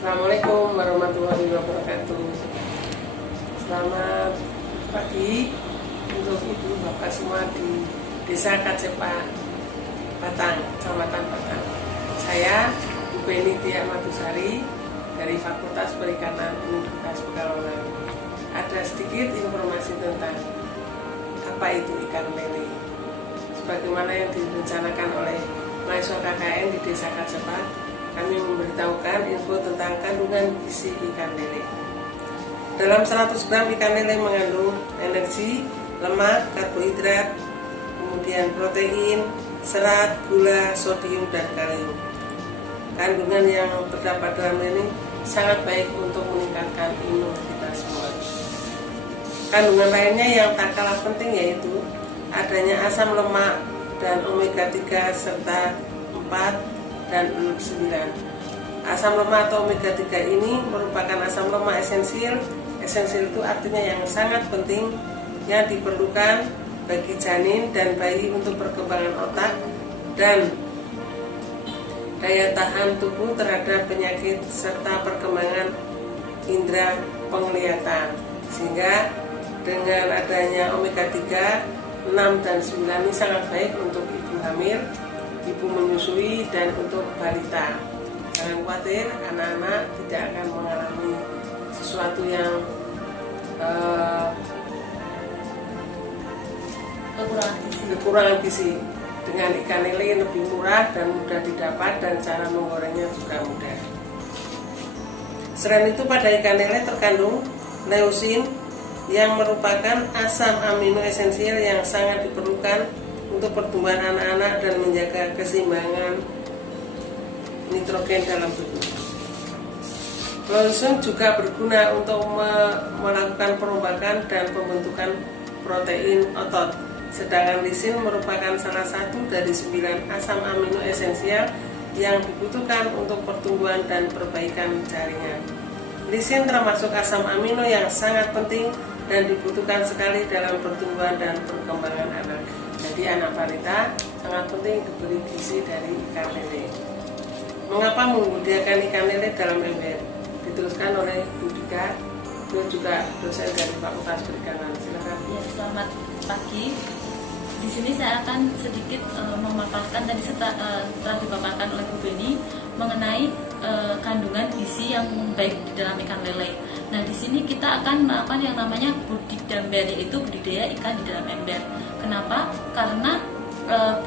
Assalamualaikum warahmatullahi wabarakatuh. Selamat pagi untuk ibu bapak semua di Desa Kacepa, Batang, Kecamatan Batang. Saya Bu Beni Tia Matusari dari Fakultas Perikanan Universitas Pekalongan. Ada sedikit informasi tentang apa itu ikan lele. Sebagaimana yang direncanakan oleh mahasiswa KKN di Desa Kacepa, kami memberitahukan info tentang kandungan gizi ikan lele. Dalam 100 gram ikan lele mengandung energi, lemak, karbohidrat, kemudian protein, serat, gula, sodium, dan kalium. Kandungan yang terdapat dalam lele sangat baik untuk meningkatkan imun kita semua. Kandungan lainnya yang tak kalah penting yaitu adanya asam lemak dan omega 3 serta 4 dan 9. Asam lemak atau omega 3 ini merupakan asam lemak esensial. Esensial itu artinya yang sangat penting yang diperlukan bagi janin dan bayi untuk perkembangan otak dan daya tahan tubuh terhadap penyakit serta perkembangan indera penglihatan. Sehingga dengan adanya omega 3, 6 dan 9 ini sangat baik untuk ibu hamil, ibu menyusui, dan untuk balita. Jangan khawatir, anak-anak tidak akan mengalami sesuatu yang kekurangan gizi. Dengan ikan lele lebih murah dan mudah didapat dan cara menggorengnya juga mudah. Selain itu pada ikan lele terkandung leusin yang merupakan asam amino esensial yang sangat diperlukan untuk pertumbuhan anak-anak dan menjaga keseimbangan nitrogen dalam tubuh. Leusin juga berguna untuk melakukan perombakan dan pembentukan protein otot. Sedangkan lisin merupakan salah satu dari 9 asam amino esensial yang dibutuhkan untuk pertumbuhan dan perbaikan jaringan. Lisin termasuk asam amino yang sangat penting dan dibutuhkan sekali dalam pertumbuhan dan perkembangan anak. Jadi anak balita sangat penting diberi gizi dari ikan lele. Mengapa membudidayakan ikan lele dalam ember? Diteruskan oleh Bu Dika, beliau juga dosen dari Fakultas Perikanan. Silakan. Ya, selamat pagi. Di sini saya akan sedikit memaparkan tadi telah dipaparkan oleh Bu Beni mengenai kandungan gizi yang baik di dalam ikan lele. Nah, di sini kita akan melakukan yang namanya budidaya, yaitu budidaya ikan di dalam ember. Kenapa? Karena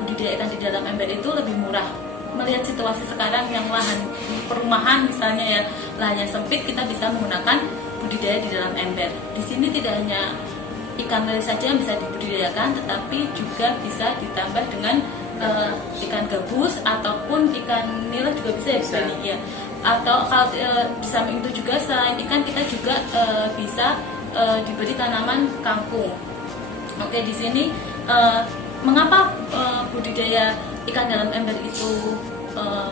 budidaya ikan di dalam ember itu lebih murah. Melihat situasi sekarang yang lahan perumahan misalnya ya, lahannya sempit, kita bisa menggunakan budidaya di dalam ember. Di sini tidak hanya ikan lele saja yang bisa dibudidayakan, tetapi juga bisa ditambah dengan ikan gabus ataupun ikan nila juga bisa ya. Atau kalau di samping itu juga selain ikan kita juga bisa diberi tanaman kangkung. Oke, di sini mengapa budidaya ikan dalam ember itu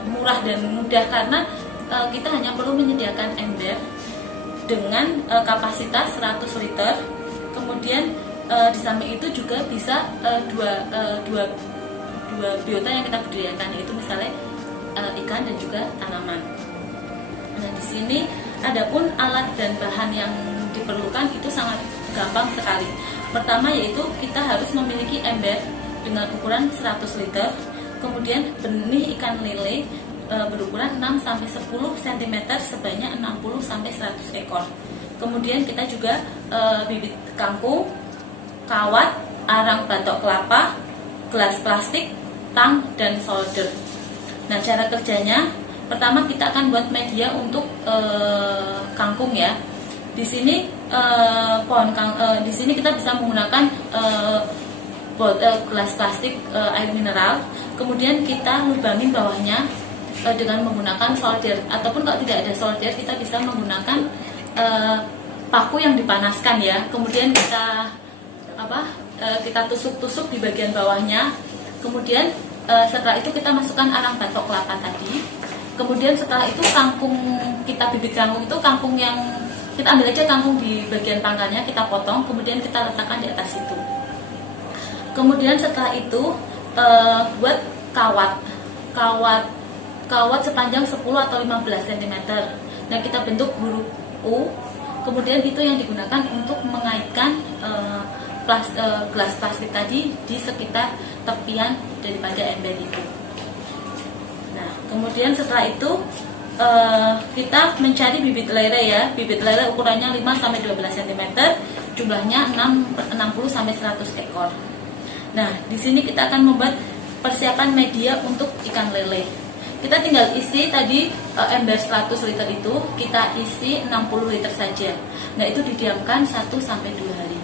murah dan mudah? Karena kita hanya perlu menyediakan ember dengan kapasitas 100 liter. Kemudian di samping itu juga bisa dua biota yang kita budidayakan, yaitu misalnya ikan dan juga tanaman. Nah, di sini adapun alat dan bahan yang diperlukan itu sangat gampang sekali. Pertama yaitu kita harus memiliki ember dengan ukuran 100 liter, kemudian benih ikan lele berukuran 6-10 cm sebanyak 60-100 ekor. Kemudian kita juga bibit kangkung, kawat, arang batok kelapa, gelas plastik, tang, dan solder. Nah, cara kerjanya, pertama kita akan buat media untuk kangkung ya. Di sini di sini kita bisa menggunakan gelas plastik air mineral. Kemudian kita lubangin bawahnya dengan menggunakan solder, ataupun kalau tidak ada solder kita bisa menggunakan paku yang dipanaskan ya. Kemudian kita tusuk-tusuk di bagian bawahnya. Kemudian setelah itu kita masukkan arang batok kelapa tadi. Kemudian setelah itu kangkung, kita bibit kangkung itu kangkung yang kita ambil aja kangkung di bagian pangkalnya, kita potong, kemudian kita letakkan di atas itu. Kemudian setelah itu buat kawat kawat sepanjang 10 atau 15 cm. Nah, kita bentuk huruf U. Kemudian itu yang digunakan untuk mengaitkan gelas plastik tadi di sekitar tepian daripada ember itu. Nah, kemudian setelah itu kita mencari bibit lele ya. Bibit lele ukurannya 5-12 cm, jumlahnya 60-100 ekor. Nah, di sini kita akan membuat persiapan media untuk ikan lele. Kita tinggal isi tadi ember 100 liter itu, kita isi 60 liter saja. Nah, itu didiamkan 1-2 hari.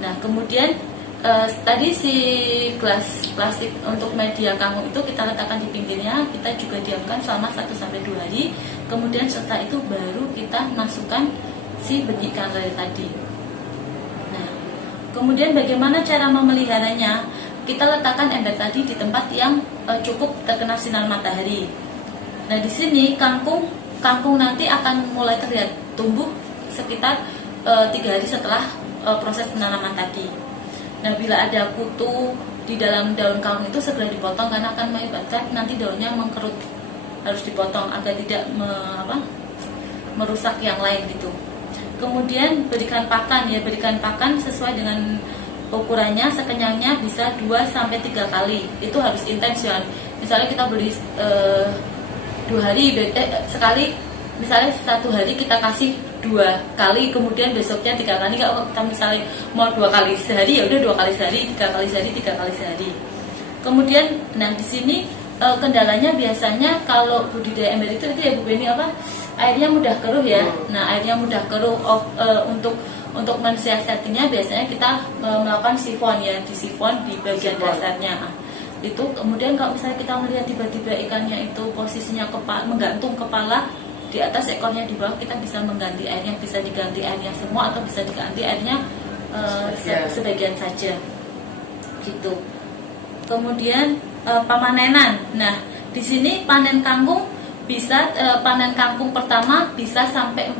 Nah, kemudian tadi si gelas plastik untuk media kangkung itu kita letakkan di pinggirnya, kita juga diamkan selama 1-2 hari. Kemudian setelah itu baru kita masukkan si benih ikan lele tadi. Nah, kemudian bagaimana cara memeliharanya? Kita letakkan ember tadi di tempat yang cukup terkena sinar matahari. Nah, di sini kangkung nanti akan mulai terlihat tumbuh sekitar 3 hari setelah proses penanaman tadi. Nah, bila ada kutu di dalam daun kangkung itu segera dipotong karena akan mengakibatkan nanti daunnya mengkerut. Harus dipotong agar tidak merusak yang lain gitu. Kemudian berikan pakan ya, berikan pakan sesuai dengan ukurannya, sekenyangnya bisa 2-3 kali. Itu harus intens ya. Misalnya kita beli 2 hari sekali, misalnya 1 hari kita kasih 2 kali, kemudian besoknya 3 kali. Kalau kita misalnya mau 2 kali sehari, ya udah 2 kali sehari, 3 kali sehari, 3 kali sehari. Kemudian, nah di sini kendalanya biasanya kalau budidaya ember itu ya Bu Beni airnya mudah keruh ya. Nah, airnya mudah keruh. Untuk mensiasatinya biasanya kita melakukan sifon ya, disifon di bagian dasarnya. Itu kemudian kalau misalnya kita melihat tiba-tiba ikannya itu posisinya menggantung kepala di atas, ekornya di bawah, kita bisa mengganti airnya, bisa diganti airnya semua atau bisa diganti airnya sebagian saja gitu. Kemudian pemanenan. Nah, di sini panen kangkung bisa panen kangkung pertama bisa sampai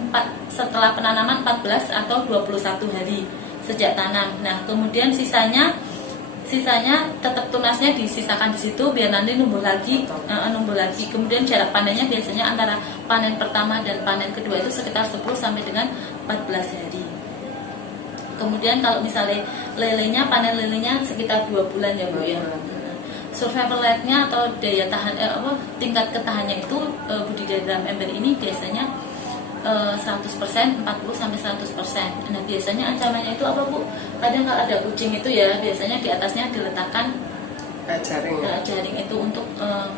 setelah penanaman 14 atau 21 hari sejak tanam. Nah, kemudian sisanya tetap tunasnya disisakan di situ biar nanti numbuh lagi. Kemudian jarak panennya biasanya antara panen pertama dan panen kedua itu sekitar 10 sampai dengan 14 hari. Kemudian kalau misalnya panen lelenya sekitar 2 bulan ya Bu ya. Survival rate-nya atau daya tahan tingkat ketahannya itu budidaya dalam ember ini biasanya 100%, 40-100%. Nah, biasanya ancamannya itu apa Bu? Kadang kalau ada kucing itu ya biasanya di atasnya diletakkan jaring itu untuk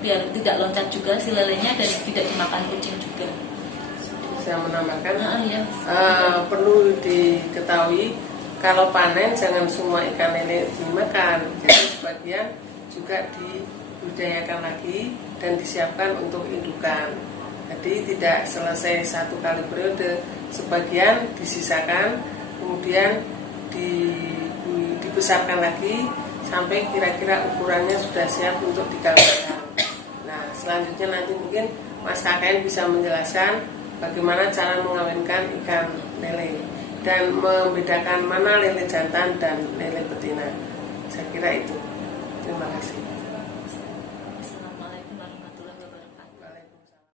biar tidak loncat juga si lelenya dan tidak dimakan kucing juga. Saya menambahkan perlu diketahui kalau panen jangan semua ikan lele dimakan, jadi sebagian juga dibudidayakan lagi dan disiapkan untuk indukan. Jadi tidak selesai 1 kali periode, sebagian disisakan, kemudian dibesarkan lagi sampai kira-kira ukurannya sudah siap untuk dikawinkan. Nah, selanjutnya nanti mungkin Mas KKN bisa menjelaskan bagaimana cara mengawinkan ikan lele dan membedakan mana lele jantan dan lele betina. Saya kira itu. Terima kasih.